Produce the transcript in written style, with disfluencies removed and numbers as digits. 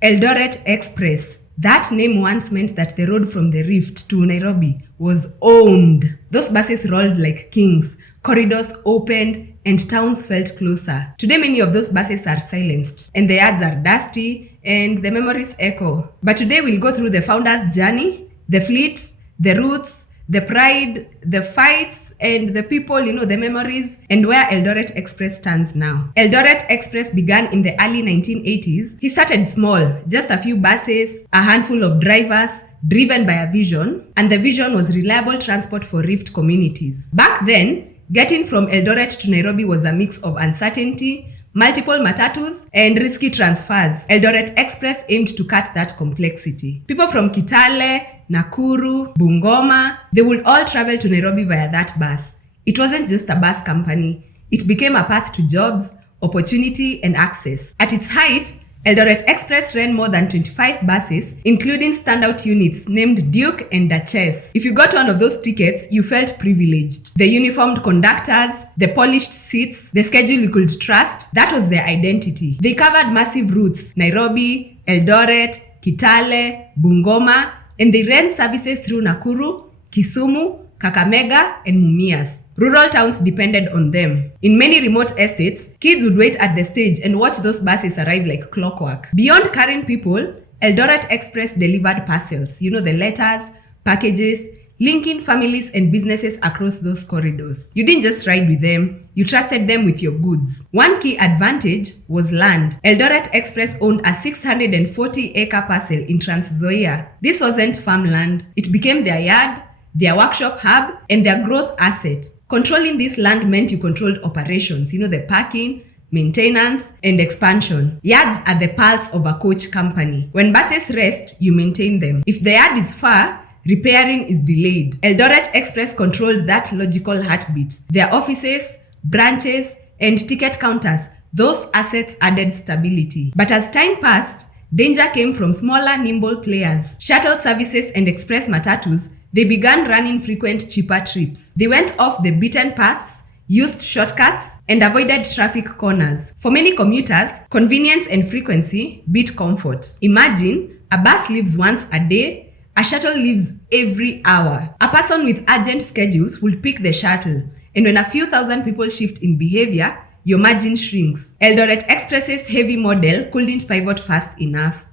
Eldoret Express. That name once meant that the road from the Rift to Nairobi was owned. Those buses rolled like kings, corridors opened, and towns felt closer. Today, many of those buses are silenced, and the yards are dusty, and the memories echo. But today, we'll go through the founder's journey, the fleet, the roots, the pride, the fights, and the people, the memories, and where Eldoret Express stands now. Eldoret Express began in the early 1980s. He started small, just a few buses, a handful of drivers, driven by a vision, and the vision was reliable transport for Rift communities. Back then, getting from Eldoret to Nairobi was a mix of uncertainty, multiple matatus, and risky transfers. Eldoret Express aimed to cut that complexity. People from Kitale, Nakuru, Bungoma, they would all travel to Nairobi via that bus. It wasn't just a bus company. It became a path to jobs, opportunity, and access. At its height, Eldoret Express ran more than 25 buses, including standout units named Duke and Duchess. If you got one of those tickets, you felt privileged. The uniformed conductors, the polished seats, the schedule you could trust, that was their identity. They covered massive routes: Nairobi, Eldoret, Kitale, Bungoma, and they ran services through Nakuru, Kisumu, Kakamega, and Mumias. Rural towns depended on them. In many remote estates, kids would wait at the stage and watch those buses arrive like clockwork. Beyond carrying people, Eldoret Express delivered parcels, the letters, packages, linking families and businesses across those corridors. You didn't just ride with them, you trusted them with your goods. One key advantage was land. Eldoret Express owned a 640-acre parcel in Trans Nzoia. This wasn't farmland. It became their yard, their workshop hub, and their growth asset. Controlling this land meant you controlled operations, the parking, maintenance, and expansion. Yards are the pulse of a coach company. When buses rest, you maintain them. If the yard is far, repairing is delayed. Eldoret Express controlled that logical heartbeat. Their offices, branches, and ticket counters, those assets added stability. But as time passed, danger came from smaller, nimble players. Shuttle services and express matatus, they began running frequent, cheaper trips. They went off the beaten paths, used shortcuts, and avoided traffic corners. For many commuters, convenience and frequency beat comfort. Imagine, a bus leaves once a day, a shuttle leaves every hour. A person with urgent schedules will pick the shuttle, and when a few thousand people shift in behavior, your margin shrinks. Eldoret Express's heavy model couldn't pivot fast enough.